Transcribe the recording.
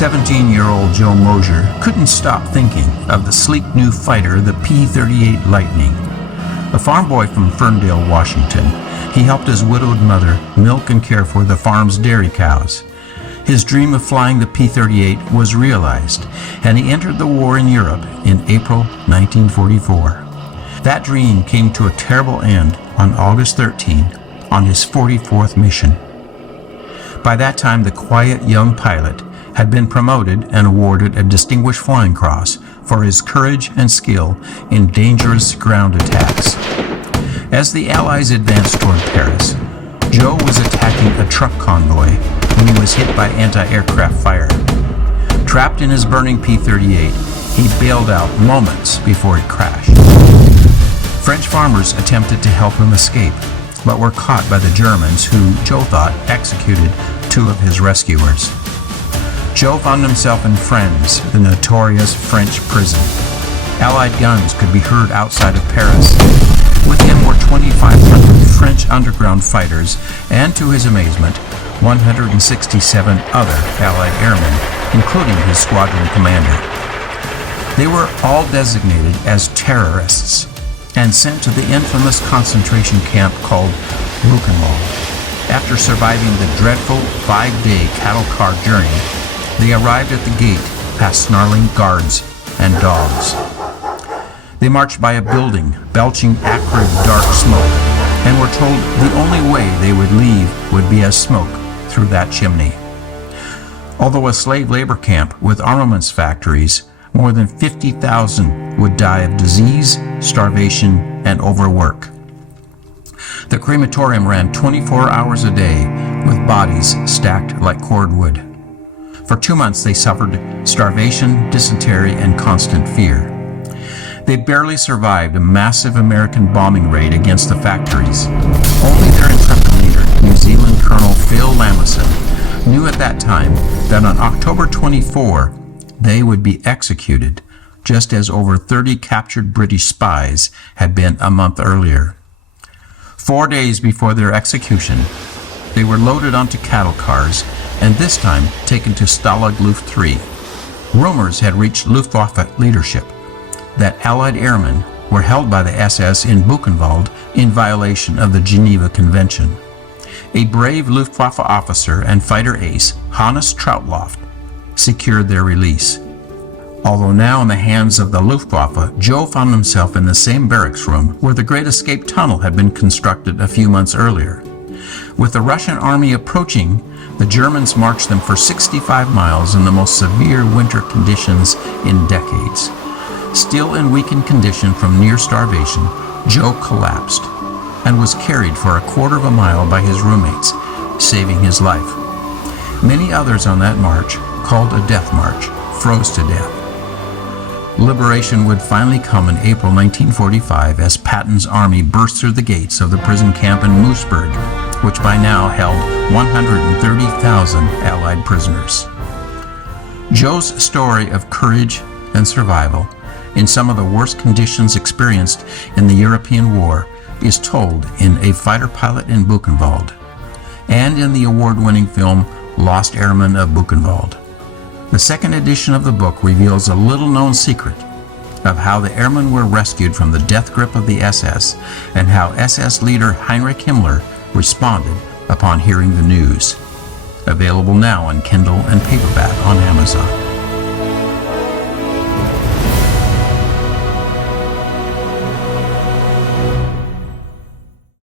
17-year-old Joe Moser couldn't stop thinking of the sleek new fighter, the P-38 Lightning. A farm boy from Ferndale, Washington, he helped his widowed mother milk and care for the farm's dairy cows. His dream of flying the P-38 was realized, and he entered the war in Europe in April 1944. That dream came to a terrible end on August 13 on his 44th mission. By that time, the quiet young pilot had been promoted and awarded a Distinguished Flying Cross for his courage and skill in dangerous ground attacks. As the Allies advanced toward Paris, Joe was attacking a truck convoy when he was hit by anti-aircraft fire. Trapped in his burning P-38, he bailed out moments before it crashed. French farmers attempted to help him escape, but were caught by the Germans who, Joe thought, executed two of his rescuers. Joe found himself in Fresnes, the notorious French prison. Allied guns could be heard outside of Paris. With him were 2,500 French underground fighters and, to his amazement, 167 other Allied airmen, including his squadron commander. They were all designated as terrorists and sent to the infamous concentration camp called Buchenwald. After surviving the dreadful 5-day cattle car journey, they arrived at the gate past snarling guards and dogs. They marched by a building belching acrid dark smoke and were told the only way they would leave would be as smoke through that chimney. Although a slave labor camp with armaments factories, more than 50,000 would die of disease, starvation, and overwork. The crematorium ran 24 hours a day with bodies stacked like cordwood. For 2 months they suffered starvation, dysentery, and constant fear. They barely survived a massive American bombing raid against the factories. Only their intrepid leader, New Zealand Colonel Phil Lamison, knew at that time that on October 24, they would be executed, just as over 30 captured British spies had been a month earlier. 4 days before their execution, they were loaded onto cattle cars and this time taken to Stalag Luft 3. Rumors had reached Luftwaffe leadership that Allied airmen were held by the SS in Buchenwald in violation of the Geneva Convention. A brave Luftwaffe officer and fighter ace, Hannes Trautloff, secured their release. Although now in the hands of the Luftwaffe, Joe found himself in the same barracks room where the Great Escape Tunnel had been constructed a few months earlier. With the Russian army approaching, the Germans marched them for 65 miles in the most severe winter conditions in decades. Still in weakened condition from near starvation, Joe collapsed and was carried for a quarter of a mile by his roommates, saving his life. Many others on that march, called a death march, froze to death. Liberation would finally come in April 1945 as Patton's army burst through the gates of the prison camp in Moosburg, which by now held 130,000 Allied prisoners. Joe's story of courage and survival in some of the worst conditions experienced in the European War is told in A Fighter Pilot in Buchenwald and in the award-winning film Lost Airmen of Buchenwald. The second edition of the book reveals a little-known secret of how the airmen were rescued from the death grip of the SS and how SS leader Heinrich Himmler responded upon hearing the news. Available now on Kindle and paperback on Amazon.